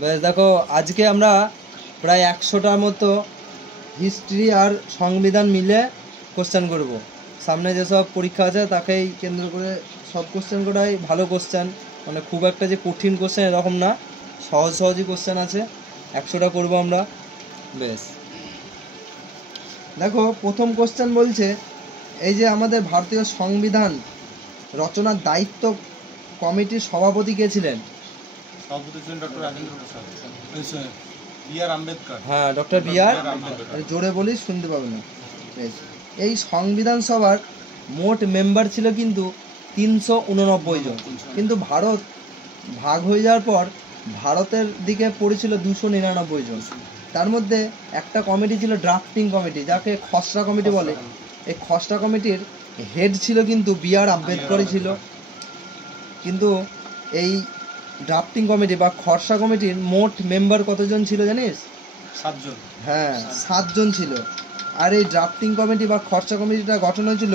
বেশ, দেখো আজকে আমরা প্রায় 100টার মতো হিস্ট্রি আর সংবিধান মিলে কোশ্চেন করব। সামনে যেসব পরীক্ষা আছে তাকেই কেন্দ্র করে সব কোশ্চেন করাই ভালো কোশ্চেন, মানে খুব একটা যে কঠিন কোশ্চেন এরকম না, সহজ সহজই কোশ্চেন আছে। 100টা করব আমরা। বেশ, দেখো প্রথম কোশ্চেন বলছে, এই যে আমাদের ভারতীয় সংবিধান রচনার দায়িত্ব কমিটির সভাপতি কে ছিলেন? হ্যাঁ, ডক্টর বি.আর. জোরে বলিস, শুনতে পাবে না। এই সংবিধান সভার মোট মেম্বার ছিল কিন্তু 389 জন, কিন্তু ভারত ভাগ হয়ে যাওয়ার পর ভারতের দিকে পড়েছিল 299 জন। তার মধ্যে একটা কমিটি ছিল ড্রাফটিং কমিটি, যাকে খসড়া কমিটি বলে। এই খসড়া কমিটির হেড ছিল কিন্তু বি.আর. আম্বেদকরই ছিল। কিন্তু এই ড্রাফটিং কমিটি বা খসড়া কমিটির মোট মেম্বার কতজন ছিল জানিস? 7 জন। হ্যাঁ, 7 জন ছিল। আর এই ড্রাফটিং কমিটি বা খসড়া কমিটিটা গঠন হয়েছিল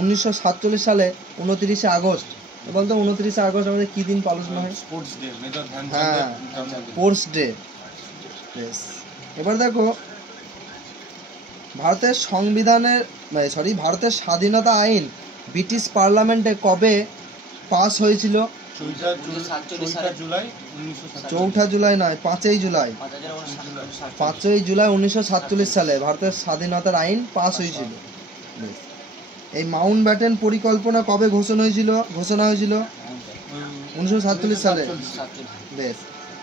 1947 সালে 29শে আগস্ট। বলতো 29শে আগস্ট আমাদের কি দিন পালন হয়? Sports day, major Dhyanchand. হ্যাঁ, স্পোর্টস ডে। বেশ, এবার দেখো ভারতের সংবিধানের ভারতের স্বাধীনতা আইন ব্রিটিশ পার্লামেন্টে কবে পাস হয়েছিল? 4 জুলাই নয়, 5ই জুলাই। 5ই জুলাই 1947 সালে ভারতের স্বাধীনতার আইন পাস হয়েছিল। এই মাউন্ট ব্যাটেন পরিকল্পনা কবে ঘোষণা হয়েছিল? 1947 সালে। বেশ,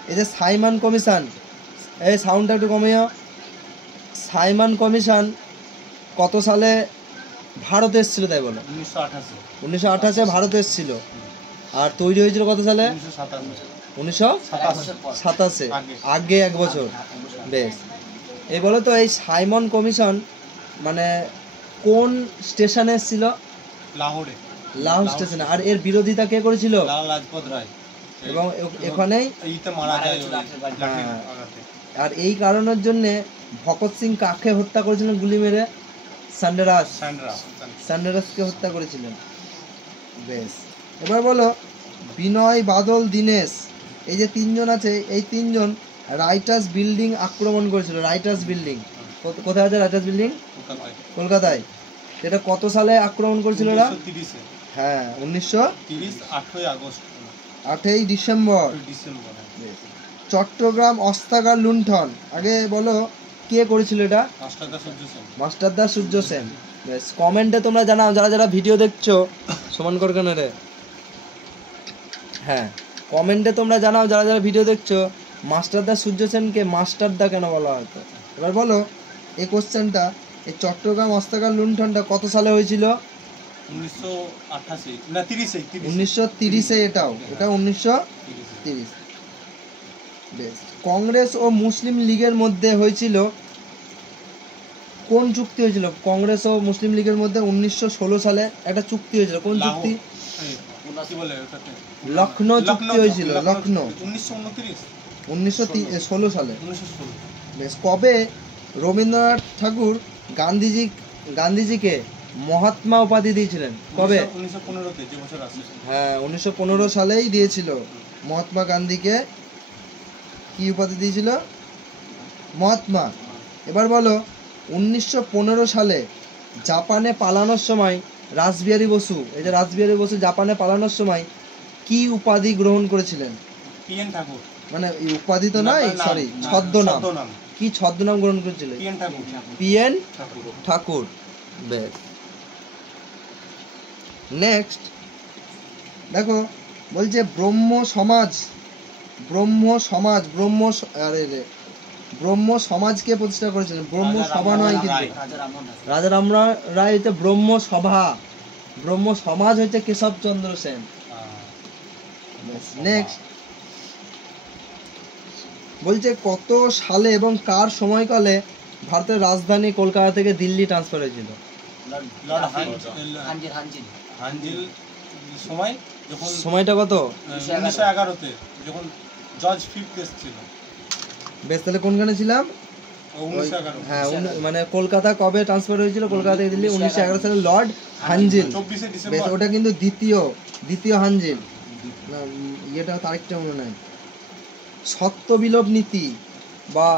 এই যে সাইমন কমিশন, এই সাউন্ডটা একটু কমিও। সাইমন কমিশন কত সালে ভারতে এসেছিল তাই বলো? 1928 ভারতে এসেছিল। আর তৈরি হয়েছিল কত সালে? 1927, আগে 1 বছর। বেশ, এই বলো তো এই সাইমন কমিশন মানে কোন স্টেশনে এসেছিল? লাহোর স্টেশনে। আর এর বিরোধিতা কে করেছিল? লালা লাজপত রায়। এবং এখানেই মারা যায়। আর এই কারণের জন্য ভগৎ সিং কাকে হত্যা করেছিলেন গুলি মেরে? স্যান্ডারাসকে হত্যা করেছিলেন। বেশ, এবার বলো বিনয়, বাদল, দীনেশ, এই যে 3 জন আছে, এই 3 জন রাইটার্স বিল্ডিং আক্রমণ করেছিল। রাইটার্স বিল্ডিং কোথায় আছে? রাইটার্স বিল্ডিং কলকাতায়। এটা কত সালে আক্রমণ করেছিল এরা? হ্যাঁ, 1930, 8ই ডিসেম্বর। চট্টগ্রাম অস্ত্রাগার লুণ্ঠন আগে বলো কে করেছিল এটা? মাস্টারদা সূর্য সেন। বেশ, কমেন্টে তোমরা জানাও, যারা যারা ভিডিও দেখছো সমান করে কেন রে। হ্যাঁ, কমেন্টে তোমরা জানাও, যারা যারা ভিডিও দেখছো, মাস্টারদা সূর্য সেনকে মাস্টারদা কেন বলা হতো? এবার বলো এই কোশ্চেনটা, এই চট্টগ্রাম অস্ত্রাগার লুণ্ঠনটা কত সালে হয়েছিল? 1930-এ। এটা 1930। বেশ, কংগ্রেস ও মুসলিম লীগের মধ্যে হয়েছিল কোন চুক্তি হয়েছিল? কংগ্রেস ও মুসলিম লীগের মধ্যে 1916 সালে একটা চুক্তি হয়েছিল। কোন চুক্তি? লখনৌ চুক্তি হয়েছিল। লখনৌ 1916 সালে। বেশ, কবে রবীন্দ্রনাথ ঠাকুর গান্ধীজিকে মহাত্মা উপাধি দিয়েছিলেন? কবে? 1915-তে। যে বছর আছে। হ্যাঁ, 1915 সালেই দিয়েছিল। মহাত্মা গান্ধীকে কি উপাধি দিয়েছিল? মহাত্মা। এবার বলো 1915 সালে জাপানে পালানোর সময় রাসবিহারী বসু, এই যে রাসবিহারী বসু জাপানে পালানোর সময় কি উপাধি গ্রহণ করেছিলেন? পিএন ঠাকুর। মানে এই উপাধি তো নয়, সরি, ছদ্মনাম। কি ছদ্মনাম গ্রহণ করেছিলেন? পিএন ঠাকুর। বেশ, নেক্সট দেখো বলছে ব্রহ্ম সমাজকে প্রতিষ্ঠা করেছিলেন? ব্রহ্ম সভা নয় কিন্তু, রাজা রামমোহন রায় হচ্ছে ব্রহ্ম সভা, ব্রহ্ম সমাজ হচ্ছে কেশবচন্দ্র সেন। নেক্সট বলছে কত সালে এবং কার সময়কালে ভারতের রাজধানী কলকাতা থেকে দিল্লি ট্রান্সফার হয়েছিল? সময়টা কত? 1911-তে, যখন জর্জ ফিফথ এসেছিল। বেশ, তাহলে কোনখানে ছিলাম? হ্যাঁ, মানে কলকাতা কবে ট্রান্সফার হয়েছিল কলকাতা থেকে দিল্লি? 1911 সালে লর্ড হানজিল। বেশ, ওটা কিন্তু দ্বিতীয় হানজিল, ইয়েটা তারিখটা মনে নাই। সত্য বিলোপ নীতি বা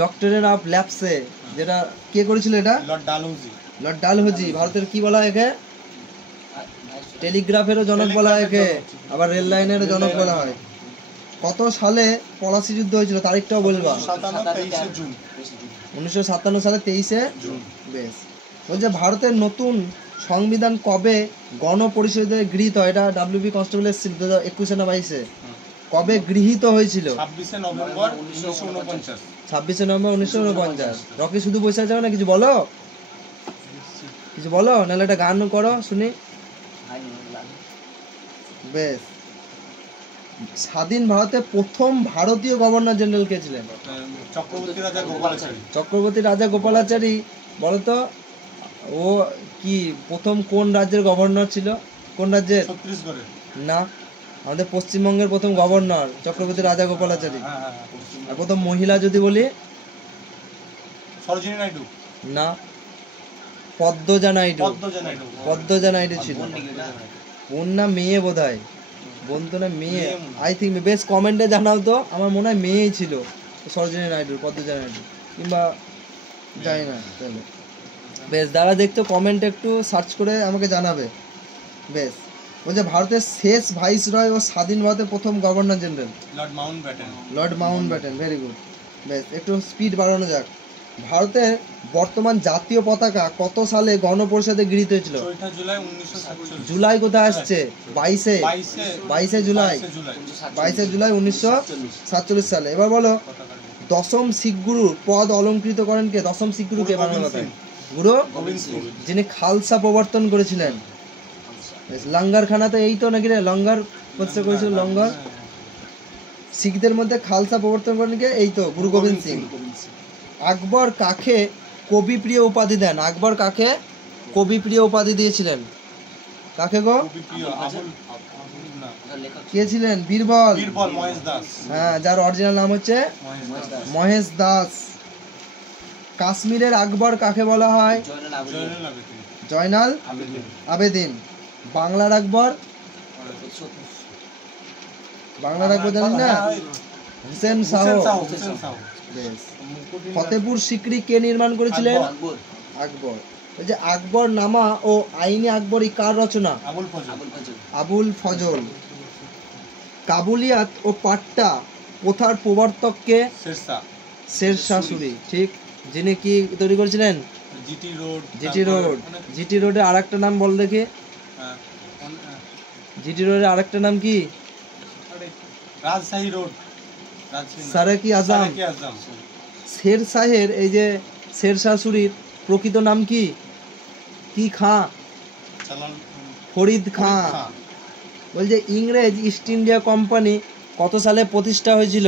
ডক্টরিন অফ ল্যাপসে, যেটা কে করেছিল এটা? লর্ড ডালহৌসি। লর্ড ডালহৌসি। ভারতের কি বলা হয় একে? টেলিগ্রাফেরও জনক বলা হয় একে, আবার রেল লাইনেরও জনক বলা হয়। কত সালে পলাশি যুদ্ধ হয়েছিল তারিখটাও বলবা? 23শে জুন। 1957 সালে 23শে জুন। বেশ। বলছে ভারতের নতুন সংবিধান কবে গণপরিষদে গৃহীত হয়? এটা WB কনস্টেবল এসেছিল 2021 না 22-এ। কবে গৃহীত হয়েছিল? 26শে নভেম্বর 1949। 26শে নভেম্বর 1949। রকি শুধু বসে আছে না, কিছু বলো, কিছু বলো, নাহলে একটা গান করো শুনি। বেশ। স্বাধীন ভারতের প্রথম ভারতীয় গভর্নর জেনারেল কে ছিলেন? চক্রবর্তী রাজা গোপালাচারী। চক্রবর্তী রাজা গোপালাচারী। বলতো ও কি প্রথম কোন রাজ্যের গভর্নর ছিল? কোন রাজ্যের? ছত্তিশগড়ের। না, আমাদের পশ্চিমবঙ্গের প্রথম গভর্নর চক্রবর্তী রাজা গোপালাচারী। আর প্রথম মহিলা যদি বলি? সরোজিনী নাইডু। না, পদ্মজা নাইডু। পদ্মজা নাইডু ছিল। বোন না মেয়ে বোধ হয়, বোন তো না মেয়ে, আই থিঙ্ক। বেশ, কমেন্টে জানাও তো, আমার মনে হয় মেয়েই ছিল সরোজিনী নাইডু, পদ্মজা নাইডু, কিংবা জানি না। চলো বেশ, যারা দেখতো কমেন্টে একটু সার্চ করে আমাকে জানাবে। বেশ। বলছে ভারতের শেষ ভাইসরয় ও স্বাধীন ভারতের প্রথম governor general? Lord Mountbatten. Lord Mountbatten. Very good. বেশ, একটু স্পিড বাড়ানো যাক। ভারতের বর্তমান জাতীয় পতাকা কত সালে গণপরিষদে গৃহীত হয়েছিল? 4 জুলাই 1947। জুলাই কোথায় আসছে? 22-এ। 22শে জুলাই। 22শে জুলাই 1947 সালে। এবার বলো, দশম শিখ গুরুর পদ অলঙ্কৃত করেন কে? দশম শিখ গুরু কে বাংলা কথায়? গুরু গোবিন্দ সিং, যিনি খালসা প্রবর্তন করেছিলেন। লঙ্গর খানাতে এই তো নাকি রে, লঙ্গর প্রতিষ্ঠা করেছিল। লঙ্গর। শিখদের মধ্যে খালসা প্রবর্তন করেন কে? এই তো গুরু গোবিন্দ সিং। আকবর কাকে কবিপ্রিয় উপাধি দেন? আকবর কাকে কবিপ্রিয় উপাধি দিয়েছিলেন? কাকে গো? কে ছিলেন? বীরবল। মহেশ দাস। হ্যাঁ, যার অরিজিনাল নাম হচ্ছে মহেশ দাস। কাশ্মীরের আকবর কাকে বলা হয়? জয়নাল আবেদিন। বাংলার আকবর? বাংলার আকবর জানেন না? হুসেন শাহ। বেশ। ফতেপুর সিক্রি কে নির্মাণ করেছিলেন? আকবর। এই যে আকবর নামা ও আইনে আকবরী কার রচনা? আবুল ফজল। কাবুলিয়াত ও পাট্টা প্রথার প্রবর্তক কে? শেরশাহ সূরি। ঠিক। যিনি কি তৈরি করেছিলেন? জিটি রোডের আরেকটা নাম বল দেখি। জিটি রোডের আরেকটা নাম কি? রাজশাহী রোড। সারেকি আজম। শেরশাহের, এই যে শেরশাহ সূরির প্রকৃত নাম কি? কি খাঁ? ফরিদ খাঁ। বলছে ইংরেজ ইস্ট ইন্ডিয়া কোম্পানি কত সালে প্রতিষ্ঠা হয়েছিল?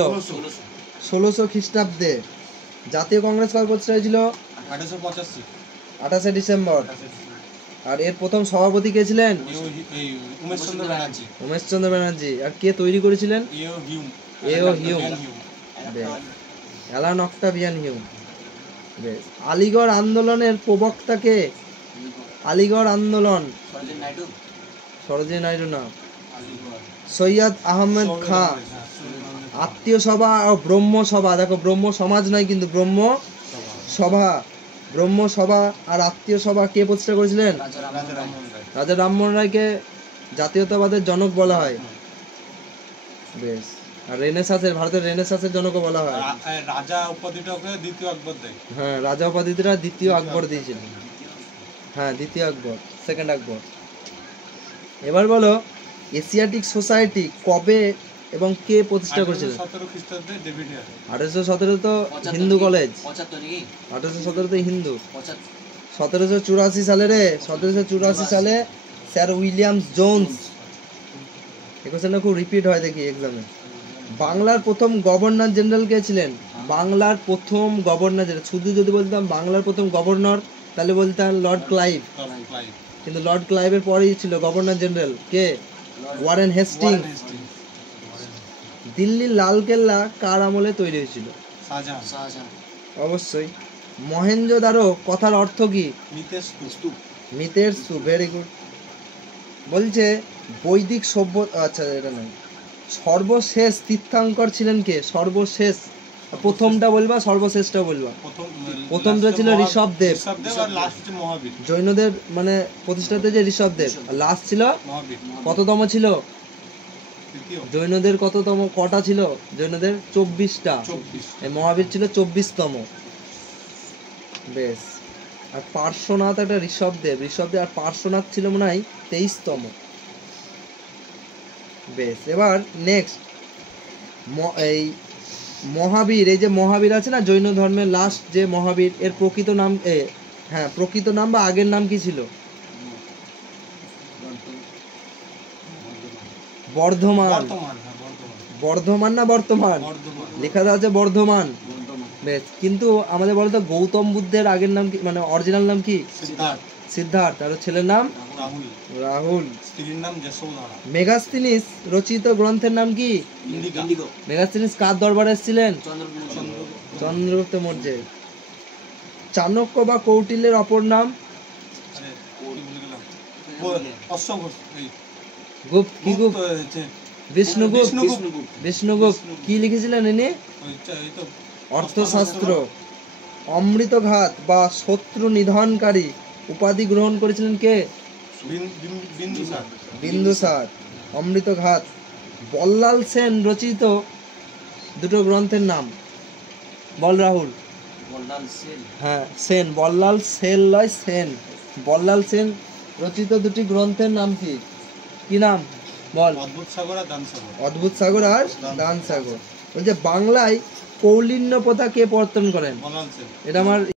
1600 খ্রিস্টাব্দে। জাতীয় কংগ্রেস কবে প্রতিষ্ঠা হয়েছিল? 28শে ডিসেম্বর। আর এর প্রথম সভাপতি কে ছিলেন? উমেশচন্দ্র ব্যানার্জি। আর কে তৈরি করেছিলেন? এও হিউম। Alan Octavian Hume. বেশ। আলিগড় আন্দোলনের প্রবক্তা কে? আলিগড় আন্দোলন? সরোজিনী নাইডু না, সৈয়দ আহমেদ খাঁ। আত্মীয় সভা ও ব্রহ্ম সভা, দেখো ব্রহ্ম সমাজ নয় কিন্তু ব্রহ্ম সভা। ব্রহ্ম সভা আর আত্মীয় সভা কে প্রতিষ্ঠা করেছিলেন? রাজা রামমোহন রায়কে জাতীয়তাবাদের জনক বলা হয়। বেশ। আর রেনেসাঁসের, ভারতের রেনেসাঁসের জনকও বলা হয়। রাজা উপাধিটাকে দ্বিতীয় আকবর দেয়। হ্যাঁ, রাজা উপাধিটা দ্বিতীয় আকবর দিয়েছিলেন। হ্যাঁ, দ্বিতীয় আকবর, সেকেন্ড আকবর। এবার বলো, এশিয়াটিক সোসাইটি কবে এবং কে প্রতিষ্ঠা করেছিলেন? 1817 খ্রিস্টাব্দে ডেভিড হেয়ার। 1817 তো হিন্দু কলেজ। 1817 তো হিন্দু। 1784 সালে রে, 1784 সালে স্যার উইলিয়াম জোন্স। এই কোশ্চেনটা খুব রিপিট হয় দেখি এক্সামে। বাংলার প্রথম গভর্নর জেনারেল কে ছিলেন? বাংলার প্রথম গভর্নর জেনারেল। শুধু যদি বলতাম বাংলার প্রথম গভর্নর তাহলে বলতাম লর্ড ক্লাইভ, কিন্তু লর্ড ক্লাইভের পরেই ছিল গভর্নর জেনারেল কে? Warren Hastings. দিল্লির লালকেল্লা কার আমলে তৈরি হয়েছিল? শাহজাহান। অবশ্যই। মহেঞ্জোদারো কথার অর্থ কি? মিতের স্তূপ। Very good. বলছে বৈদিক সভ্য, আচ্ছা এটা নয়। সর্বশেষ তীর্থঙ্কর ছিলেন কে? সর্বশেষ, প্রথমটা বলবা সর্বশেষটা বলবা। প্রথমটা ছিল ঋষভদেব, ঋষভদেব আর লাস্ট হচ্ছে মহাবীর। জৈনদের মানে প্রতিষ্ঠাতা যে ঋষভদেব, আর লাস্ট ছিল মহাবীর কততম ছিল? তৃতীয়। জৈনদের কততম, কটা ছিল জৈনদের? 24টা। 24। এই মহাবীর ছিল 24তম। বেশ। আর পার্শ্বনাথ একটা ঋষভদেব, আর পার্শ্বনাথ ছিল মনে হয় 23তম। বেশ, এবার নেক্সট এই মহাবীর, এই যে মহাবীর আছে না জৈন ধর্মের লাস্ট যে মহাবীর, এর প্রকৃত নাম হ্যাঁ প্রকৃত নাম বা আগের নাম কি ছিল? বর্ধমান। বর্তমান, হ্যাঁ, বর্তমান। বর্ধমান না বর্তমান? বর্ধমান। লেখা আছে বর্ধমান। বেশ, কিন্তু আমাদের বলতো গৌতম বুদ্ধের আগের নাম কি, মানে অরিজিনাল নাম কি? সিদ্ধার্থ। সিদ্ধার্থ। আর ছেলের নাম রাহুল। রাহুল। স্ত্রীর নাম যশোধরা। মেগাস্তিনিস রচিত গ্রন্থের নাম কি? ইন্ডিগো। মেগাস্তিনিস কার দরবারে এসেছিলেন? চন্দ্রগুপ্ত। চন্দ্রগুপ্ত মৌর্যের। চাণক্য বা কৌটিল্যের অপর নাম? আরে, কি ভুলে গেলাম। অশ্বঘোষ। এই গুপ্ত। কি গুপ্ত? হচ্ছে বিষ্ণুগুপ্ত। বিষ্ণুগুপ্ত। বিষ্ণুগুপ্ত কি লিখেছিলেন ইনি? এই তো অর্থশাস্ত্র। অমৃতঘাত বা শত্রু নিধনকারী উপাধি গ্রহণ করেছিলেন কে? বিন্দুসার। বিন্দুসার। অমৃতঘাত। বল্লাল সেন রচিত দুটো গ্রন্থের নাম বল রাহুল। হ্যাঁ সেন, বল্লাল সেন লয় সেন। বল্লাল সেন রচিত দুটি গ্রন্থের নাম কি? কি নাম বল? অদ্ভুত সাগর আর দান সাগর। অদ্ভুত সাগর আর দান সাগর। বলছে বাংলায় কৌলিন্য প্রথা কে প্রবর্তন করেন? বলাল সেন। এটা আমার